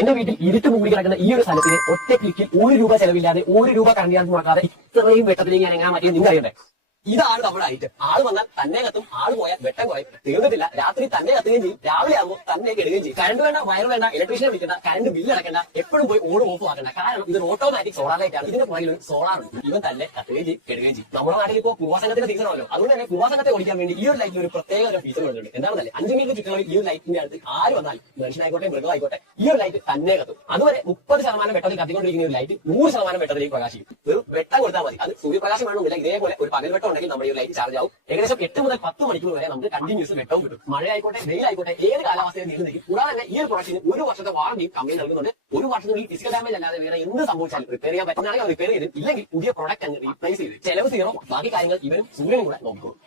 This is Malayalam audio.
എന്റെ വീട്ടിൽ ഇരുട്ട് മൂടി കിടക്കുന്ന ഈ ഒരു സ്ഥലത്തിന് ഒറ്റ ക്ലിക്കിൽ ₹1 ചെലവില്ലാതെ ₹1 കറണ്ട് ചാർജ് മുടക്കാതെ ഇത്രയും വെട്ടത്തിൽ ഞാൻ എങ്ങനെ മാറ്റിയത് നിങ്ങൾ അറിയണ്ടേ? ഇതാണ് നമ്മുടെ ഐറ്റം. ആള് വന്നാൽ തന്നെ കത്തും, ആള് പോയാൽ വെട്ടം കുറയും. തീർന്നിട്ടില്ല, രാത്രി തന്നെ കത്തുകയും ചെയ്യും, രാവിലെ ആകുമ്പോൾ തന്നെ കെടുകയും ചെയ്യും. കറണ്ട് വേണ്ട, വയർ വേണ്ട, ഇലക്ട്രീഷ്യനെ വിളിക്കേണ്ട, കറണ്ട് ബില്ല് അടക്കേണ്ട, എപ്പോഴും പോയി ഓൺ ഓഫ് ആക്കണ്ട. കാരണം ഇത് ഓട്ടോമാറ്റിക് സോളാർ ലൈറ്റ് ആണ്. ഇതിന്റെ പുറകിൽ ഒരു സോളാർ ഉണ്ട്. ഇവൻ തന്നെ കത്തുകയും ചെയ്യും, കെടുകയും ചെയ്യും. നമ്മുടെ നാട്ടിൽ ഇപ്പോൾ കുറുവാസംഘത്തിന്റെ സീസൺ ആണല്ലോ. അതുകൊണ്ട് തന്നെ കുറുവാസംഘത്തെ ഓടിക്കാൻ വേണ്ടി ഈ ഒരു ലൈറ്റിന് ഒരു പ്രത്യേക ഒരു ഫീച്ചർ വരുന്നുണ്ട്. എന്താണെന്നല്ലേ, 5 മീറ്റർ ചുറ്റളവിൽ ഈ ഒരു ലൈറ്റിന്റെ അടുത്ത് ആര് വന്നാലും, മനുഷ്യനായിക്കോട്ടെ മൃഗമായിക്കോട്ടെ, ഈ ഒരു ലൈറ്റ് തന്നെ കത്തും. അതുവരെ 30% വെട്ടത്തിൽ കത്തിക്കൊണ്ടിരിക്കുന്ന ഒരു ലൈറ്റ് 100% വെട്ടത്തിലേക്ക് പ്രകാശിക്കും. ഒരു വെട്ടം കൊടുത്താൽ മതി. അത് സൂര്യപ്രകാശം വേണമെന്നില്ല. ഇതേപോലെ ഒരു പകൽ വെട്ടം ഉണ്ടെങ്കിൽ നമ്മുടെ ഈ ലൈറ്റ് ചാർജ് ആവും. ഏകദേശം 8 മുതൽ 10 മണിക്കൂർ വരെ നമുക്ക് കണ്ടിന്യൂസ് വെട്ടവും കിട്ടും. മഴയായിക്കോട്ടെ, വെയിലായിക്കോട്ടെ, ഏത് കാലാവസ്ഥയും നീണ്ടു നിൽക്കും. കൂടാതെ തന്നെ ഈ ഒരു പ്രൊഡക്റ്റിന് 1 വർഷത്തെ വാറന്റിയും കമ്പനി നൽകുന്നുണ്ട്. 1 വർഷത്തിനുള്ളിൽ ഫിസിക്കൽ ഡാമേജ് അല്ലാതെ വേറെ എന്ത് സംഭവിച്ചാലും റിപ്പയർ ചെയ്യാൻ പറ്റുന്നതാണെങ്കിൽ റിപ്പയർ ചെയ്ത്, ഇല്ലെങ്കിൽ പുതിയ പ്രൊഡക്റ്റ് അങ്ങ് റീപ്ലേസ് ചെയ്ത് ചെലവ് 0. ബാക്കി കാര്യങ്ങൾ ഇവരും സൂര്യനും കൂടെ നോക്കിക്കോളും.